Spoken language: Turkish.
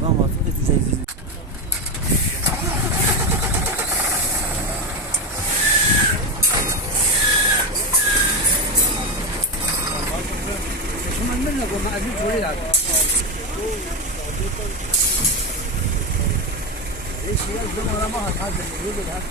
Tamam artık geçeceğiz. منك وما أجيب شوية ايش يلزم ولا ما هتحدد يقول هات